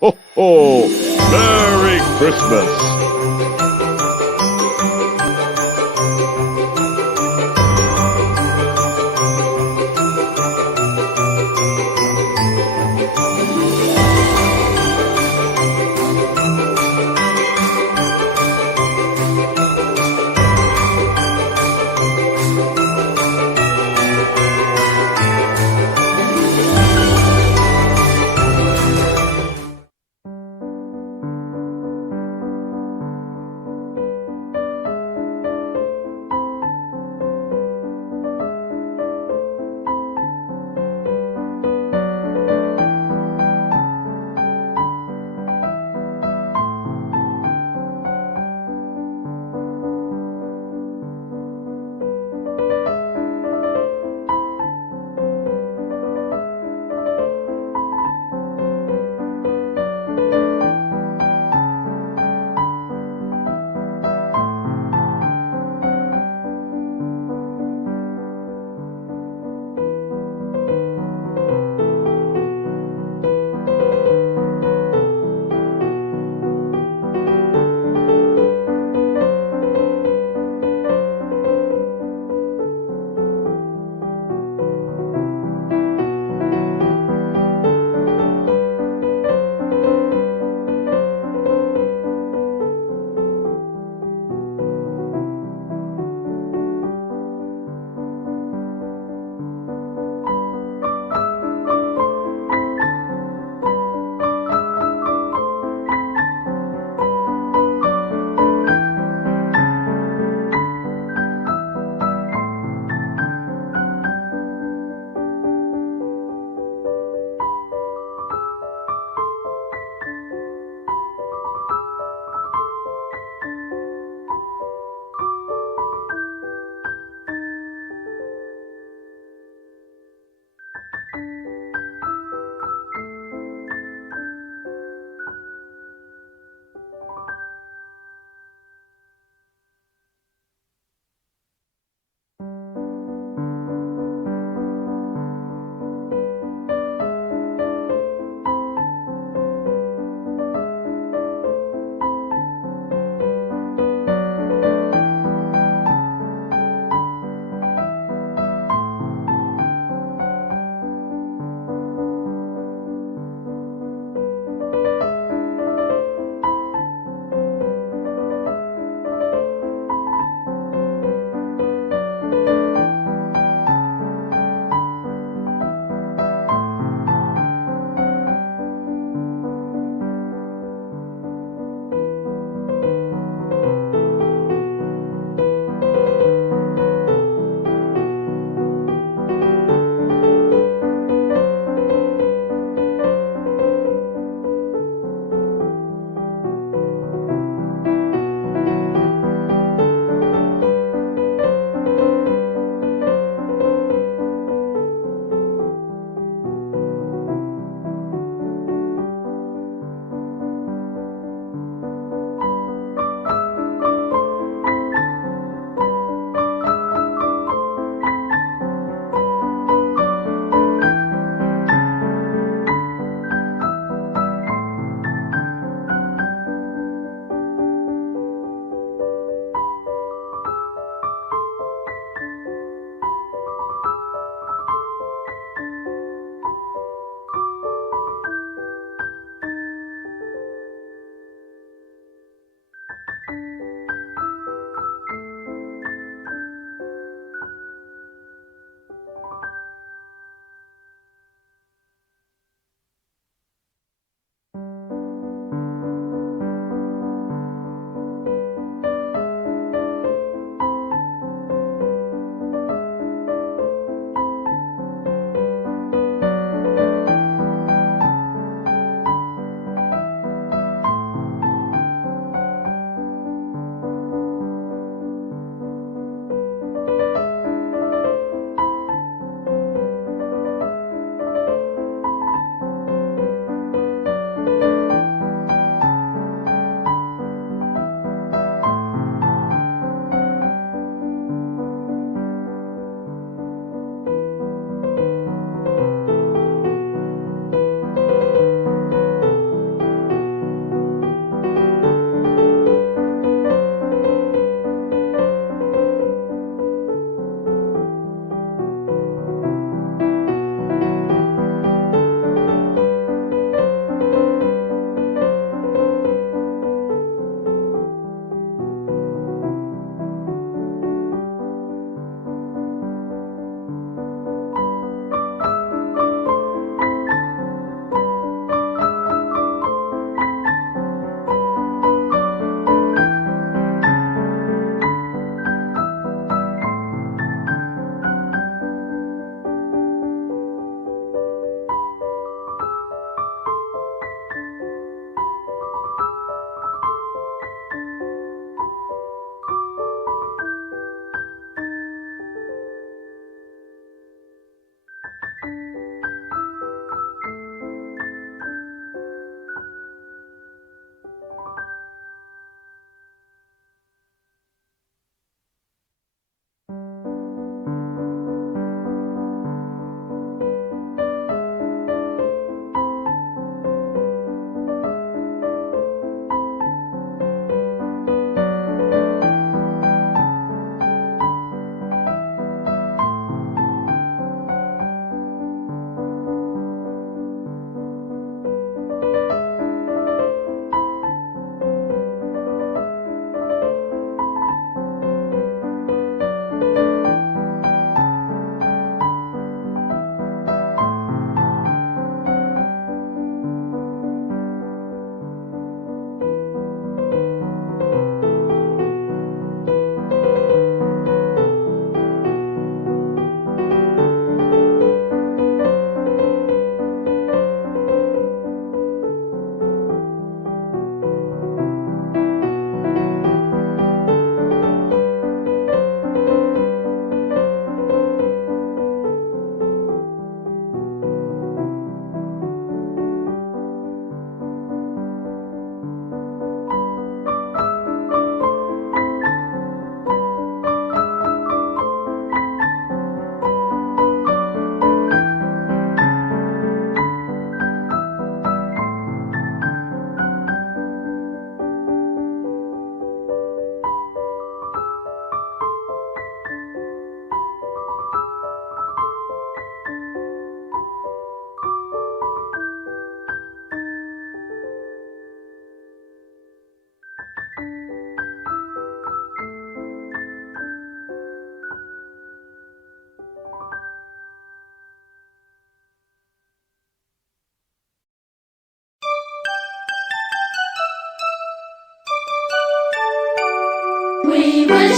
Ho ho! Merry Christmas!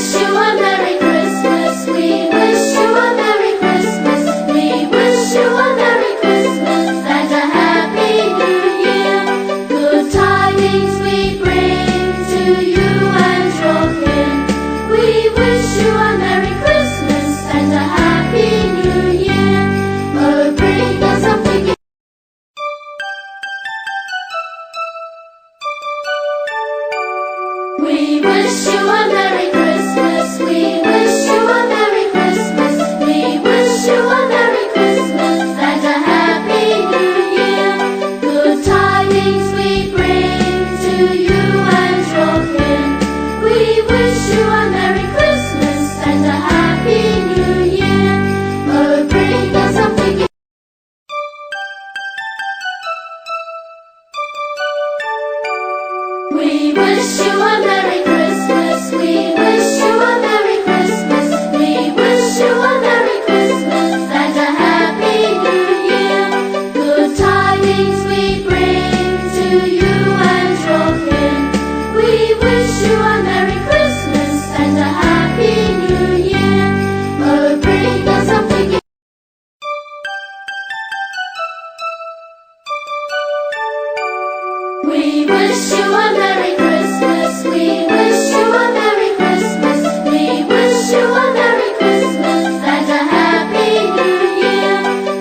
wish you a Merry Christmas. We wish you a Merry Christmas. We wish you a Merry Christmas and a Happy New Year. Good tidings we bring to you and your kin. We wish you a Merry Christmas and a Happy New Year. Oh, bring us something. We wish you a Merry Christmas. We wish you a Merry Christmas. We wish you a Merry Christmas and a Happy New Year. Good tidings we bring to you and your kin. We wish you a Merry Christmas and a Happy New Year. Oh, bring us something. We wish you a Merry Christmas. We wish you a Merry Christmas. We wish you a Merry Christmas and a Happy New Year. Good tidings we bring to you and your kin. We wish you a Merry Christmas and a Happy New Year. Oh, bring us something. We wish you a Merry Christmas. We wish you a Merry Christmas. We wish you a Merry Christmas and a Happy New Year.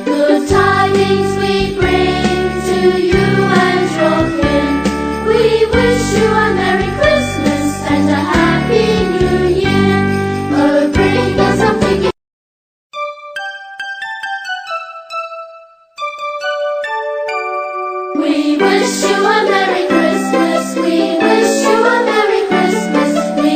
Good tidings we bring to you and your kin. We wish you a Merry Christmas and a Happy New Year. Oh, bring us something. We wish you a Merry Christmas. We wish you a Merry Christmas. We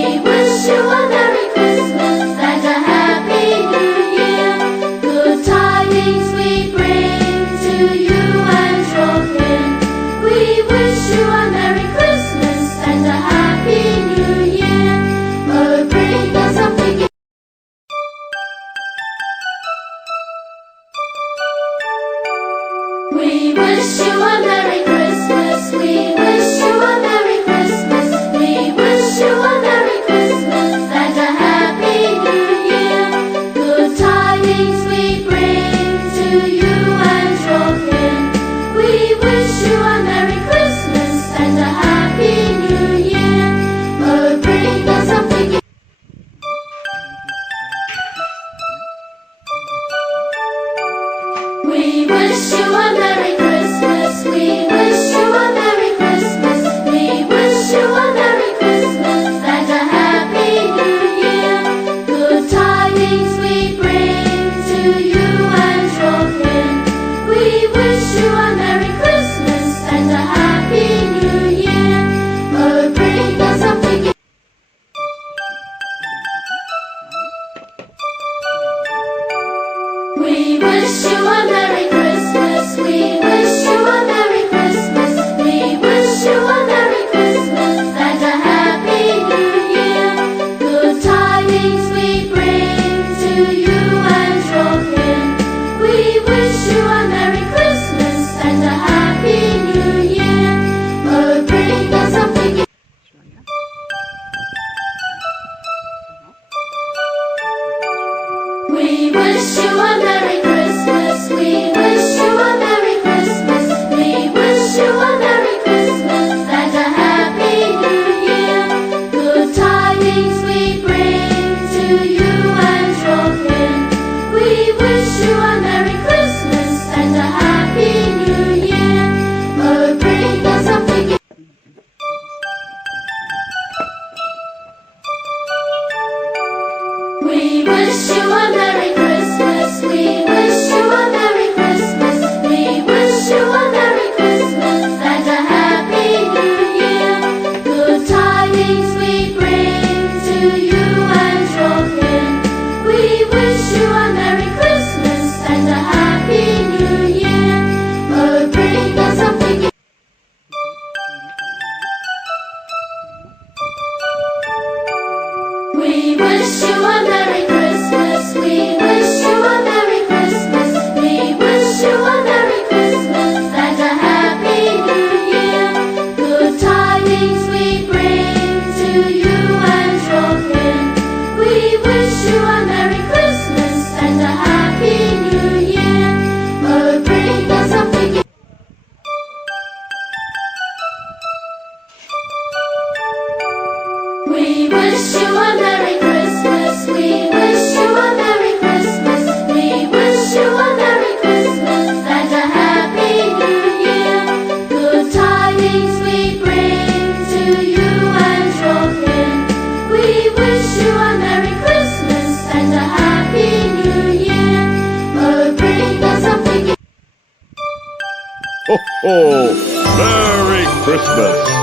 Merry Christmas!